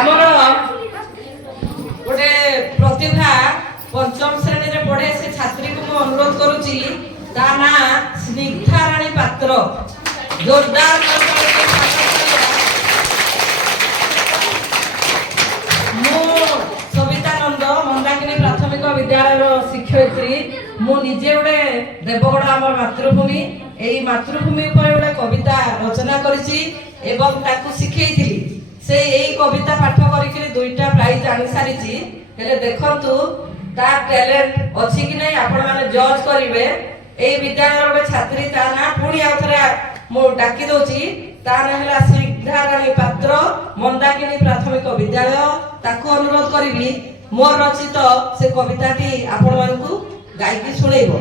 आमर गोटे प्रतिभा पंचम श्रेणी रे पढ़े से छात्री को मैं अनुरोध करुची ता ना स्निग्धा रानी पात्र जोरदार सवितानंद मंदाकिनी प्राथमिक विद्यालय शिक्षयित्री मु निजे गोटे देवगढ़ आम मातृभूमि एई मातृभूमि ऊपर गोटे कविता रचना करिछि एवं ताकू शिखेइथिली से एई कविता पाठ करिकरी दुईटा प्राइज आनि सारिछि हेले देखंतु ता टैलेंट अछि कि नै आपण माने जज करिवे एई विद्यालय गोटे छात्री ता ना पुणी आउथरे मु डाकी दोछि ता ना हला स्निग्धा रानी पात्र मंदाकिनी प्राथमिक विद्यालय ताकू अनुरोध करिवि मोर रचित से कविताटी आपण मानकू गाइकी सुनेइबो।